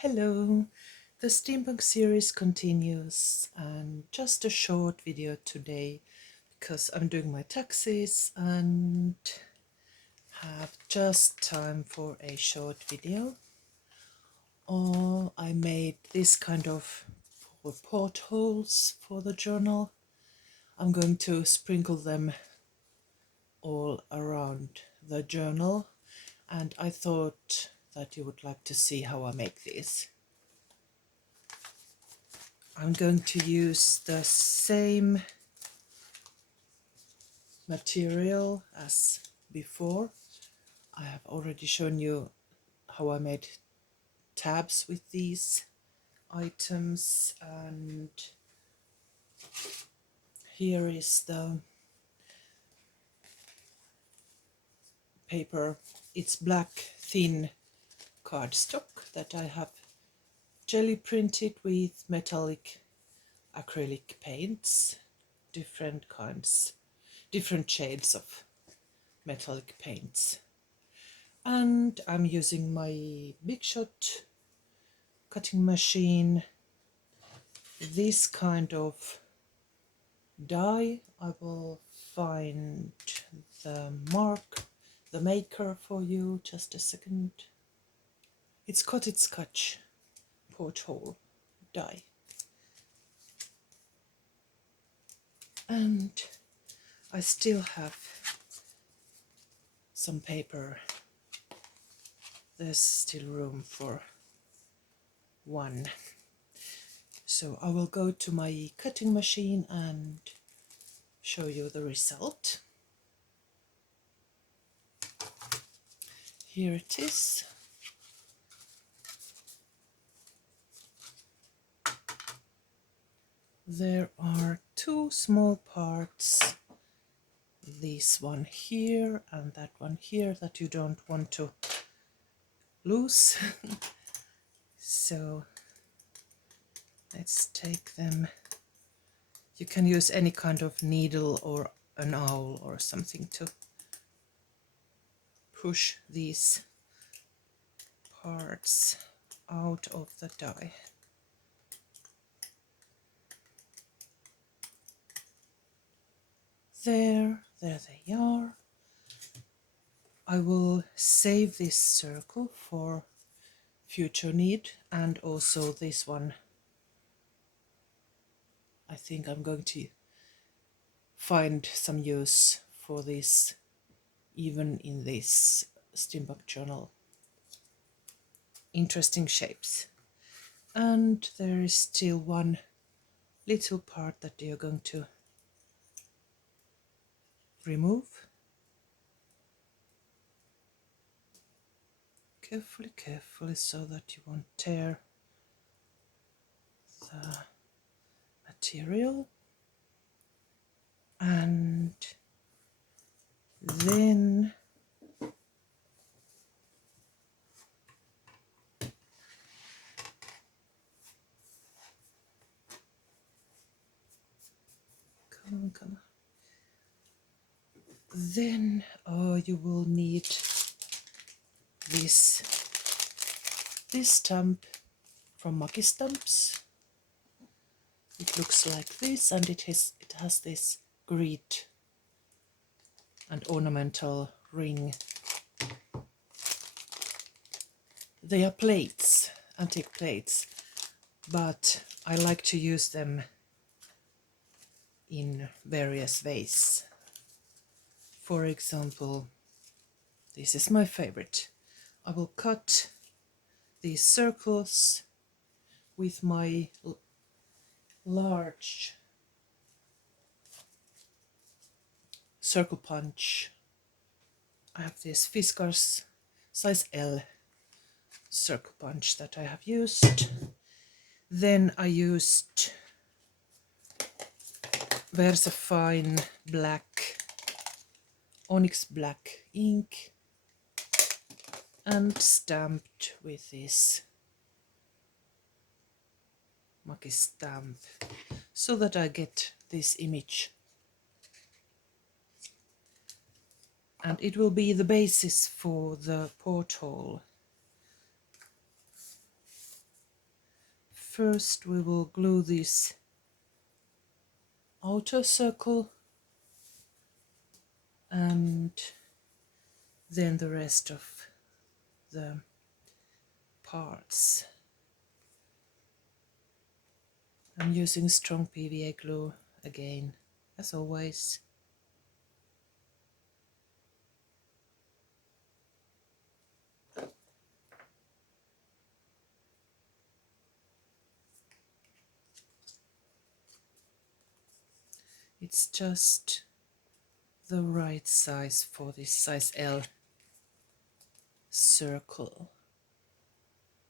Hello, the Steampunk series continues and just a short video today because I'm doing my taxes and have just time for a short video. I made this kind of portholes for the journal. I'm going to sprinkle them all around the journal and I thought that you would like to see how I make these. I'm going to use the same material as before. I have already shown you how I made tabs with these items, and here is the paper. It's black thin cardstock that I have jelly printed with metallic acrylic paints, different shades of metallic paints. And I'm using my Big Shot cutting machine. This kind of die, I will find the maker for you, just a second. It's Cottage Scotch porthole die. And I still have some paper. There's still room for one. So I will go to my cutting machine and show you the result. Here it is. There are two small parts, this one here and that one here, that you don't want to lose. So let's take them. You can use any kind of needle or an awl or something to push these parts out of the die. There they are. I will save this circle for future need, and also this one. I think I'm going to find some use for this even in this Steampunk journal. Interesting shapes. And there is still one little part that you're going to remove. Carefully, so that you won't tear the material. And then come on. Then you will need this stamp from Makistamps. It looks like this, and it has this grid and ornamental ring. They are plates, antique plates, but I like to use them in various ways. For example, this is my favorite. I will cut these circles with my large circle punch. I have this Fiskars size L circle punch that I have used. Then I used Versafine black, onyx black ink, and stamped with this Makistamp so that I get this image. And it will be the basis for the porthole. first we will glue this outer circle and then the rest of the parts. I'm using strong PVA glue again, as always. It's just the right size for this size L circle,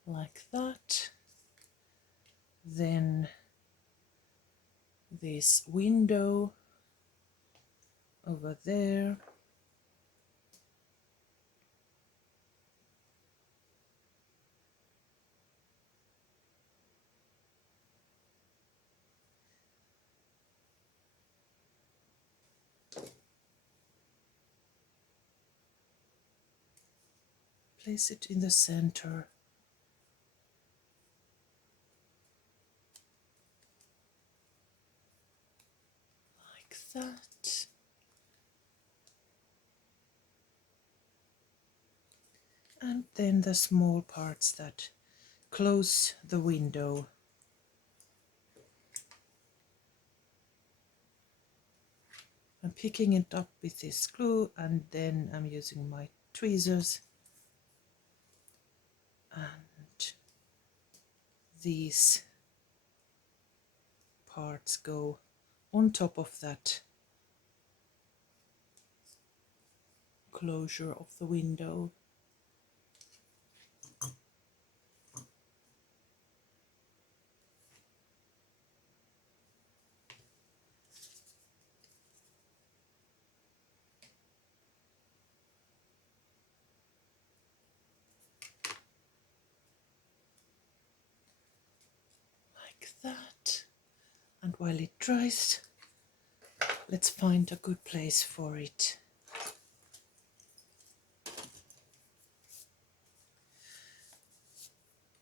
like that. Then this window over there. Place it in the center. Like that. And then the small parts that close the window. I'm picking it up with this glue and then I'm using my tweezers, and these parts go on top of that closure of the window. Like that. And while it dries, let's find a good place for it.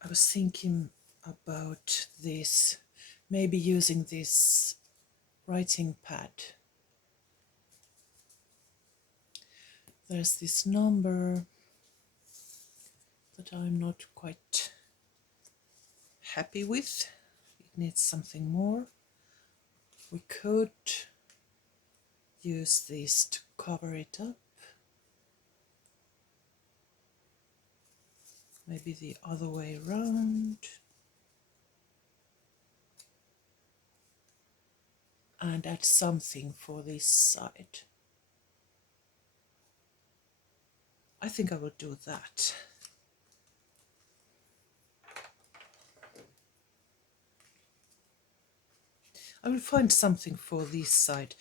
I was thinking about this, maybe using this writing pad. There's this number that I'm not quite happy with. It needs something more. We could use this to cover it up. Maybe the other way around. And add something for this side. I think I will do that. I will find something for this side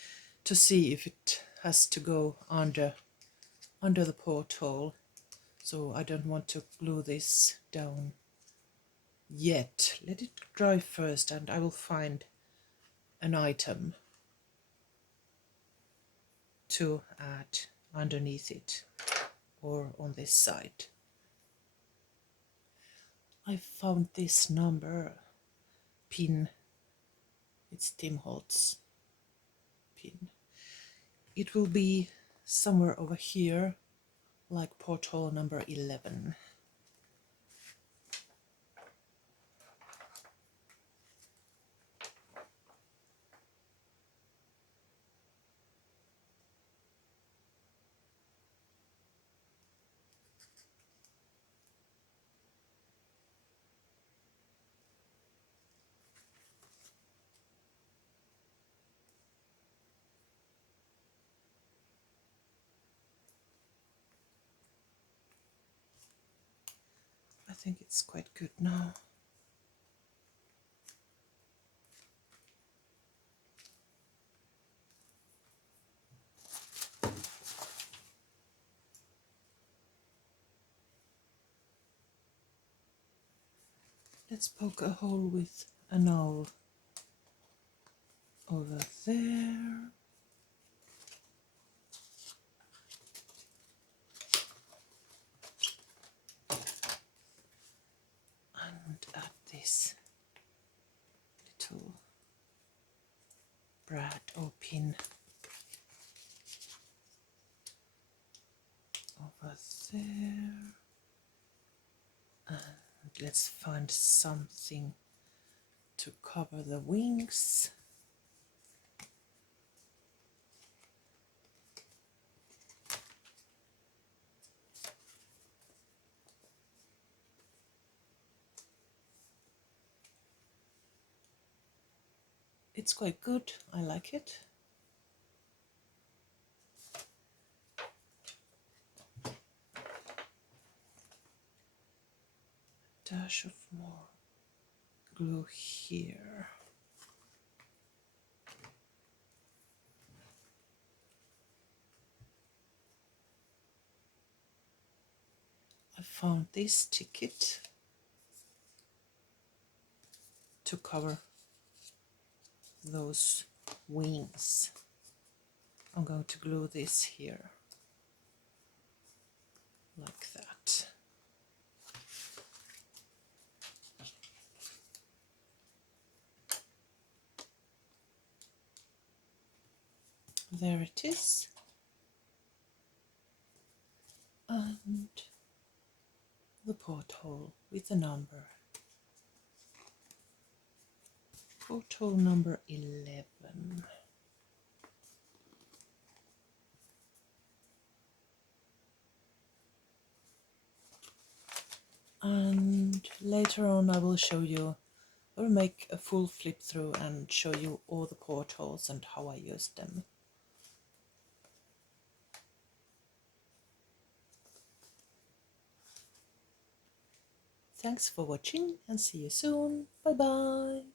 to see if it has to go under the porthole. So I don't want to glue this down yet. Let it dry first and I will find an item to add underneath it or on this side. I found this number pin. It's Tim Holtz pin. It will be somewhere over here, like porthole number 11. I think it's quite good now. Let's poke a hole with a nail over there. And add this little brad or pin over there, and let's find something to cover the wings. It's quite good, I like it. Dash of more glue here. I found this ticket to cover those wings. I'm going to glue this here like that. There it is. And the porthole with a number. Porthole number 11. And later on I will show you, I will make a full flip through and show you all the portholes and how I used them. Thanks for watching and see you soon. Bye bye.